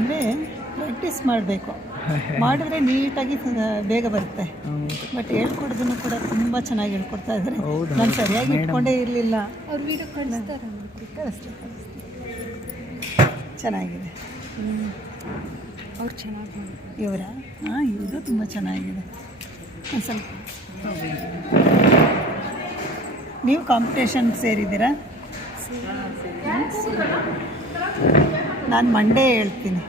ಅಂದರೆ ಪ್ರಾಕ್ಟೀಸ್ ಮಾಡಬೇಕು, ಮಾಡಿದ್ರೆ ನೀಟಾಗಿ ಬೇಗ ಬರುತ್ತೆ. ಬಟ್ ಹೇಳ್ಕೊಡೋದನ್ನು ಕೂಡ ತುಂಬ ಚೆನ್ನಾಗಿ ಹೇಳ್ಕೊಡ್ತಾ ಇದ್ದಾರೆ. ನಾನು ಸರಿಯಾಗಿ ಇಟ್ಕೊಂಡೇ ಇರಲಿಲ್ಲ. ಅವ್ರು ವೀಡಿಯೋ ಕಳಿಸ್ತಾರೆ, ಕಳಿಸ್ತೀನಿ. ಚೆನ್ನಾಗಿದೆ. ಅವ್ರು ಚೆನ್ನಾಗಿ ಇವರ ಇದು ತುಂಬ ಚೆನ್ನಾಗಿದೆ. ಒಂದು ಸ್ವಲ್ಪ ನೀವು ಕಾಂಪಿಟೇಷನ್ ಸೇರಿದ್ದೀರಾ? ನಾನು ಮಂಡೇ ಹೇಳ್ತೀನಿ.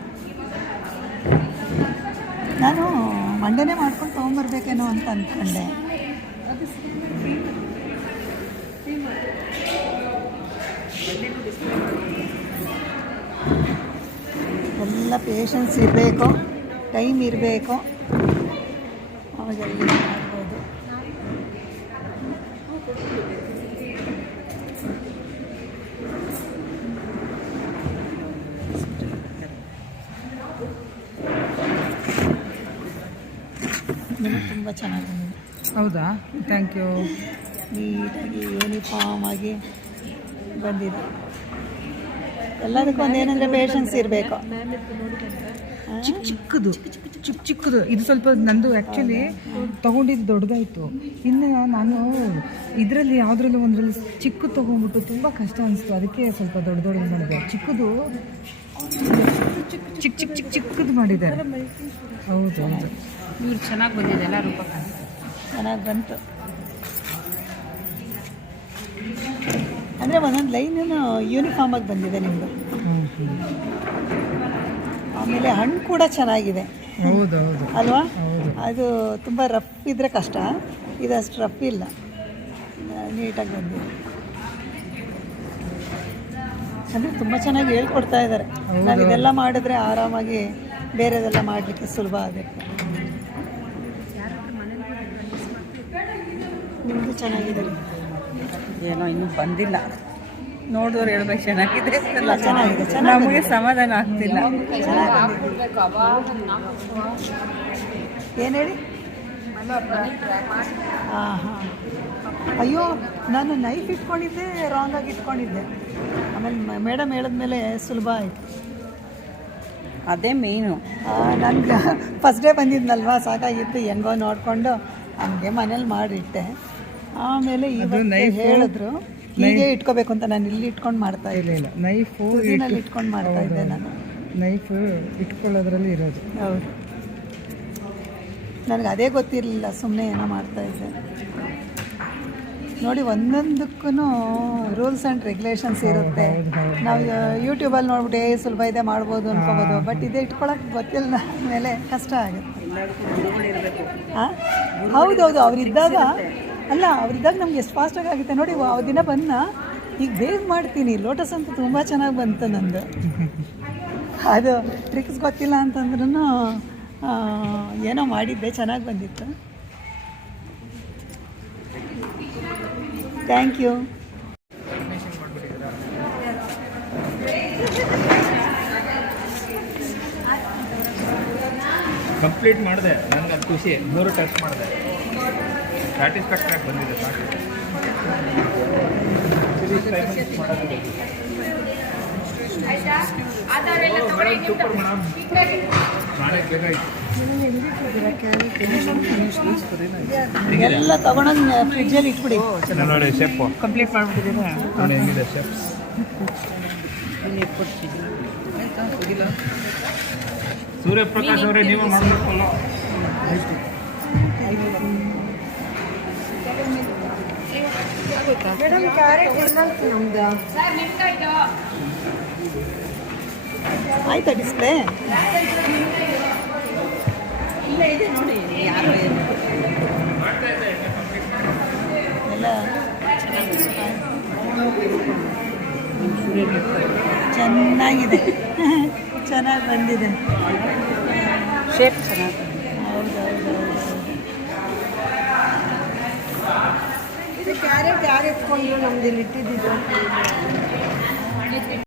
ನಾನು ಮಂಡೇನೇ ಮಾಡ್ಕೊಂಡು ತೊಗೊಂಬರ್ಬೇಕೇನೋ ಅಂತ ಅಂದ್ಕೊಂಡೆ. ಎಲ್ಲ ಪೇಷನ್ಸ್ ಇರಬೇಕು, ಟೈಮ್ ಇರಬೇಕು, ಅವಾಗೆಲ್ಲ ಮಾಡ್ಬೋದು. ತುಂಬ ಚೆನ್ನಾಗಿ ಬಂದಿದೆ. ಹೌದಾ? Thank you. ನೀಟಾಗಿ ಯೂನಿಫಾರ್ಮ್ ಆಗಿ ಬಂದಿದೆ. ಎಲ್ಲದಕ್ಕೂ ಒಂದೇನೆಂದರೆ ಪೇಷನ್ಸ್ ಇರಬೇಕು. ಚಿಕ್ಕದು ಇದು ಸ್ವಲ್ಪ ನಂದು ಆ್ಯಕ್ಚುಲಿ ತೊಗೊಂಡಿದ್ದು ದೊಡ್ಡದಾಯಿತು. ಇನ್ನು ನಾನು ಇದರಲ್ಲಿ ಯಾವುದ್ರಲ್ಲೂ ಒಂದರಲ್ಲಿ ಚಿಕ್ಕದು ತೊಗೊಂಡ್ಬಿಟ್ಟು ತುಂಬ ಕಷ್ಟ ಅನಿಸ್ತು. ಅದಕ್ಕೆ ಸ್ವಲ್ಪ ದೊಡ್ಡ ಮಾಡಿದೆ. ಚಿಕ್ಕದು ಚಿಕ್ಕದು ಮಾಡಿದ್ದಾರೆ. ಹೌದು. ಇವ್ರು ಚೆನ್ನಾಗಿ ಬಂದಿದೆ ಎಲ್ಲ ರೂಪ ಚೆನ್ನಾಗಿ ಬಂತು. ಅಂದರೆ ಒಂದೊಂದು ಲೈನೂ ಯೂನಿಫಾರ್ಮಾಗಿ ಬಂದಿದೆ ನಿಮ್ಮದು. ಆಮೇಲೆ ಹಣ್ಣು ಕೂಡ ಚೆನ್ನಾಗಿದೆ. ಹೌದು ಅಲ್ವಾ? ಅದು ತುಂಬ ರಫ್ ಇದ್ದರೆ ಕಷ್ಟ, ಇದು ಅಷ್ಟು ರಫ್ ಇಲ್ಲ, ನೀಟಾಗಿ ಬಂದಿದೆ. ಅಂದರೆ ತುಂಬ ಚೆನ್ನಾಗಿ ಹೇಳ್ಕೊಡ್ತಾ ಇದ್ದಾರೆ. ನಾವು ಇದೆಲ್ಲ ಮಾಡಿದ್ರೆ ಆರಾಮಾಗಿ ಬೇರೆದೆಲ್ಲ ಮಾಡಲಿಕ್ಕೆ ಸುಲಭ ಆಗುತ್ತೆ. ನಿಮ್ಮದು ಚೆನ್ನಾಗಿದೆ. ಏನೋ ಇನ್ನೂ ಬಂದಿಲ್ಲ, ನೋಡಿದವ್ರು ಹೇಳ್ಬೇಕು ಚೆನ್ನಾಗಿದೆ. ಚೆನ್ನಾಗಿದೆ, ನಮಗೆ ಸಮಾಧಾನ ಆಗ್ತಿಲ್ಲ. ಏನು ಹೇಳಿ? ಹಾಂ. ಅಯ್ಯೋ, ನಾನು ನೈಫ್ ಇಟ್ಕೊಂಡಿದ್ದೆ, ರಾಂಗಾಗಿ ಇಟ್ಕೊಂಡಿದ್ದೆ. ಆಮೇಲೆ ಮೇಡಮ್ ಹೇಳಿದ್ಮೇಲೆ ಸುಲಭ ಆಯಿತು. ಅದೇ ಮೇಯ್ನು. ನನಗೆ ಫಸ್ಟ್ ಡೇ ಬಂದಿದ್ನಲ್ವ, ಸಾಕಾಗಿತ್ತು. ಹೆಂಗೋ ನೋಡಿಕೊಂಡು ಹಂಗೆ ಮನೇಲಿ ಮಾಡಿಟ್ಟೆ. ಆಮೇಲೆ ಇವತ್ತು ಹೇಳಿದ್ರು ಹೀಗೆ ಇಟ್ಕೋಬೇಕು ಅಂತ. ನಾನು ಇಲ್ಲಿ ಇಟ್ಕೊಂಡು ಮಾಡ್ತಾ ಇಲ್ಲ, ನೈಫು ಇಟ್ಕೊಂಡು ಮಾಡ್ತಾ ಇದ್ದೆ. ನಾನು ನೈಫು ಇಟ್ಕೊಳ್ಳೋದ್ರಲ್ಲಿ ಇರೋದು. ಹೌದು, ನನಗೆ ಅದೇ ಗೊತ್ತಿರಲಿಲ್ಲ, ಸುಮ್ಮನೆ ಏನೋ ಮಾಡ್ತಾಯಿದ್ದೆ. ನೋಡಿ, ಒಂದೊಂದಕ್ಕೂ ರೂಲ್ಸ್ ಆ್ಯಂಡ್ ರೆಗ್ಯುಲೇಷನ್ಸ್ ಇರುತ್ತೆ. ನಾವು ಯೂಟ್ಯೂಬಲ್ಲಿ ನೋಡ್ಬಿಟ್ಟು ಸುಲಭ ಇದೆ ಮಾಡ್ಬೋದು ಅನ್ಕೋಬೋದು. ಬಟ್ ಇದೇ ಇಟ್ಕೊಳಕ್ಕೆ ಗೊತ್ತಿಲ್ಲ ಮೇಲೆ ಕಷ್ಟ ಆಗುತ್ತೆ. ಹಾಂ, ಹೌದೌದು. ಅವರಿದ್ದಾಗ ನಮ್ಗೆ ಎಷ್ಟು ಫಾಸ್ಟಾಗಿ ಆಗುತ್ತೆ ನೋಡಿ. ಆ ದಿನ ಬಂದ ಈಗ ಬೇಗ ಮಾಡ್ತೀನಿ. ಲೋಟಸ್ ಅಂತೂ ತುಂಬ ಚೆನ್ನಾಗಿ ಬಂತು ನಂದು. ಅದು ಟ್ರಿಕ್ಸ್ ಗೊತ್ತಿಲ್ಲ ಅಂತಂದ್ರೂ ಏನೋ ಮಾಡಿದ್ದೆ, ಚೆನ್ನಾಗಿ ಬಂದಿತ್ತು. Thank you. ಕಂಪ್ಲೀಟ್ ಮಾಡಿದೆ. ನನಗೆ ಅದು ಖುಷಿ. 3 ಟೆಸ್ಟ್ ಮಾಡಿದೆ, ಸ್ಯಾಟಿಸ್ಫ್ಯಾಕ್ಟರಿ ಆಗಿ ಬಂದಿದೆ. ಸಾಕು. ಸೂಪರ್ ಮೇಡಮ್, ನಾಳೆ ಬೇಕಾಯ್ತು. ಎಲ್ಲ ತಗೊಂಡೋಗಿ ಫ್ರಿಡ್ಜಲ್ಲಿ ಇಟ್ಬಿಡಿ. ನೋಡಿ ಶೆಫ್ ಕಂಪ್ಲೀಟ್ ಮಾಡಿಬಿಟ್ಟಿದ್ದೀರಾ? ನೋಡಿ ಹೆಂಗಿದೆ ಶೆಫ್. ಸೂರ್ಯಪ್ರಕಾಶ್ ಅವರೇ, ನೀವು ಮಾಡಬೇಕಲ್ಲ. ಮೇಡಮ್ ಕ್ಯಾರೆಟ್ ನಮ್ದು ಆಯ್ತಾ ಡಿಸ್ಪ್ಲೇ? ಇಲ್ಲ ಇದೆ ನೋಡಿ. ಯಾರು ಎಲ್ಲ ಚೆನ್ನಾಗಿದೆ, ಚೆನ್ನಾಗಿ ಬಂದಿದೆ. ಶೇಪ್ ಚೆನ್ನಾಗಿ. ಹೌದೌದು. ಇದು ಕ್ಯಾರೆಟ್ ಯಾರು ಎತ್ಕೊಂಡ್ರು ನಮ್ದು ಇಟ್ಟಿದ್ದು.